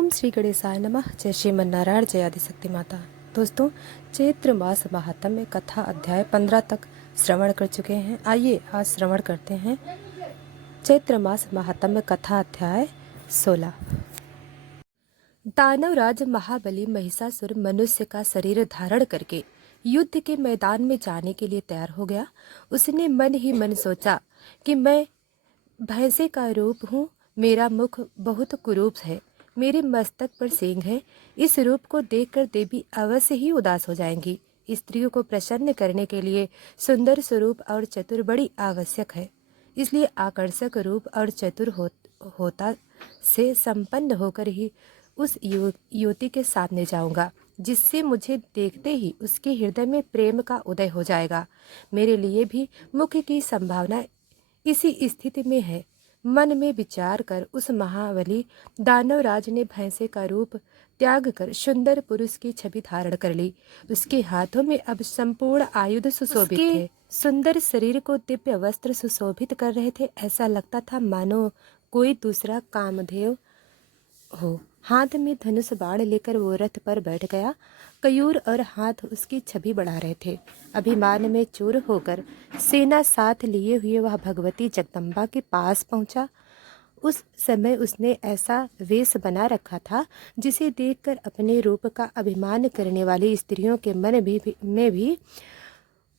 ओम श्री गणेशाय नमः। जय श्रीमन्नारायण, जय आदिशक्ति माता। दोस्तों, चैत्र मास महात्म्य कथा अध्याय 15 तक श्रवण कर चुके हैं। आइए आज श्रवण करते हैं चैत्र मास महात्म्य कथा अध्याय 16। दानवराज महाबली महिषासुर मनुष्य का शरीर धारण करके युद्ध के मैदान में जाने के लिए तैयार हो गया। उसने मन ही मन सोचा कि मैं भैंसे का रूप हूँ, मेरा मुख बहुत कुरूप है, मेरे मस्तक पर सींग है। इस रूप को देखकर देवी अवश्य ही उदास हो जाएंगी। स्त्रियों को प्रसन्न करने के लिए सुंदर स्वरूप और चतुर बड़ी आवश्यक है। इसलिए आकर्षक रूप और चतुर होता से संपन्न होकर ही उस युवती के सामने जाऊंगा, जिससे मुझे देखते ही उसके हृदय में प्रेम का उदय हो जाएगा। मेरे लिए भी मुख्य की संभावना इसी स्थिति में है। मन में विचार कर उस महाबली दानवराज ने भैंसे का रूप त्याग कर सुंदर पुरुष की छवि धारण कर ली। उसके हाथों में अब संपूर्ण आयुध सुशोभित थे। सुंदर शरीर को दिव्य वस्त्र सुशोभित कर रहे थे। ऐसा लगता था मानो कोई दूसरा कामदेव हो। हाथ में धनुष बाण लेकर वो रथ पर बैठ गया। कयूर और हाथ उसकी छवि बढ़ा रहे थे। अभिमान में चूर होकर सेना साथ लिए हुए वह भगवती जगदम्बा के पास पहुंचा। उस समय उसने ऐसा वेश बना रखा था जिसे देखकर अपने रूप का अभिमान करने वाली स्त्रियों के मन में भी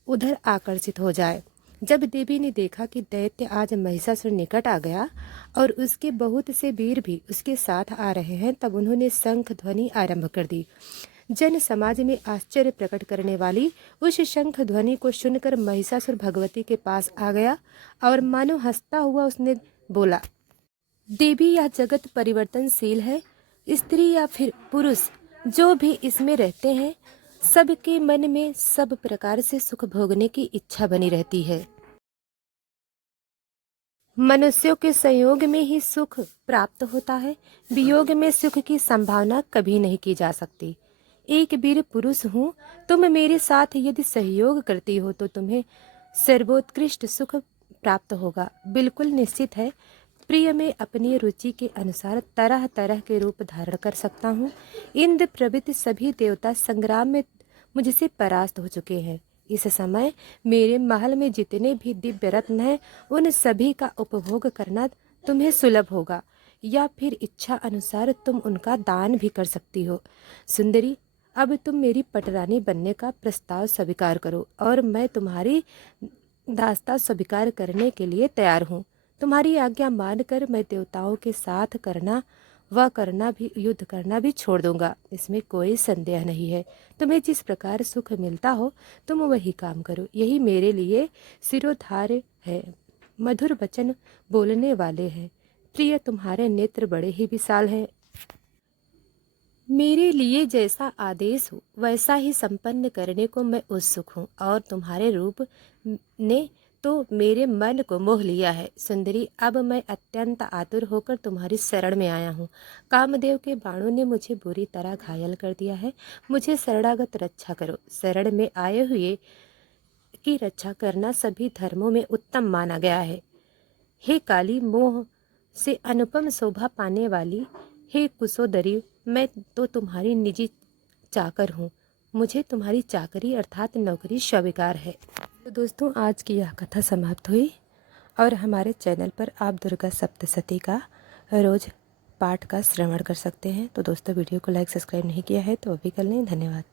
उधर आकर्षित हो जाए। जब देवी ने देखा कि दैत्य आज महिषासुर निकट आ गया और उसके बहुत से वीर भी उसके साथ आ रहे हैं, तब उन्होंने शंख ध्वनि आरंभ कर दी। जन समाज में आश्चर्य प्रकट करने वाली उस शंख ध्वनि को सुनकर महिषासुर भगवती के पास आ गया और मानो हंसता हुआ उसने बोला, देवी, यह जगत परिवर्तनशील है। स्त्री या फिर पुरुष जो भी इसमें रहते हैं, सबके मन में सब प्रकार से सुख भोगने की इच्छा बनी रहती है। मनुष्यों के संयोग में ही सुख प्राप्त होता है, वियोग में सुख की संभावना कभी नहीं की जा सकती। एक वीर पुरुष हूँ, तुम मेरे साथ यदि सहयोग करती हो तो तुम्हें सर्वोत्कृष्ट सुख प्राप्त होगा। बिल्कुल निश्चित है। प्रिय में अपनी रुचि के अनुसार तरह तरह के रूप धारण कर सकता हूँ। इंद्र प्रभृति सभी देवता संग्राम में मुझसे परास्त हो चुके हैं। इस समय मेरे महल में जितने भी दिव्य रत्न हैं, उन सभी का उपभोग करना तुम्हें सुलभ होगा, या फिर इच्छा अनुसार तुम उनका दान भी कर सकती हो। सुंदरी, अब तुम मेरी पटरानी बनने का प्रस्ताव स्वीकार करो और मैं तुम्हारी दास्ता स्वीकार करने के लिए तैयार हूँ। तुम्हारी आज्ञा मानकर मैं देवताओं के साथ युद्ध करना भी छोड़ दूंगा। इसमें कोई संदेह नहीं है। तुम्हें जिस प्रकार सुख मिलता हो तुम वही काम करो, यही मेरे लिए सिरोधार्य है। मधुर वचन बोलने वाले हैं। प्रिय, तुम्हारे नेत्र बड़े ही विशाल हैं। मेरे लिए जैसा आदेश हो वैसा ही संपन्न करने को मैं उत्सुक हूँ, और तुम्हारे रूप ने तो मेरे मन को मोह लिया है। सुंदरी, अब मैं अत्यंत आतुर होकर तुम्हारी शरण में आया हूँ। कामदेव के बाणों ने मुझे बुरी तरह घायल कर दिया है। मुझे शरणागत रक्षा करो। शरण में आए हुए की रक्षा करना सभी धर्मों में उत्तम माना गया है। हे काली, मोह से अनुपम शोभा पाने वाली, हे कुशोदरी, मैं तो तुम्हारी निजी चाकर हूँ। मुझे तुम्हारी चाकरी अर्थात नौकरी स्वीकार है। तो दोस्तों, आज की यह कथा समाप्त हुई, और हमारे चैनल पर आप दुर्गा सप्तशती का रोज पाठ का श्रवण कर सकते हैं। तो दोस्तों, वीडियो को लाइक सब्सक्राइब नहीं किया है तो अभी कर लें। धन्यवाद।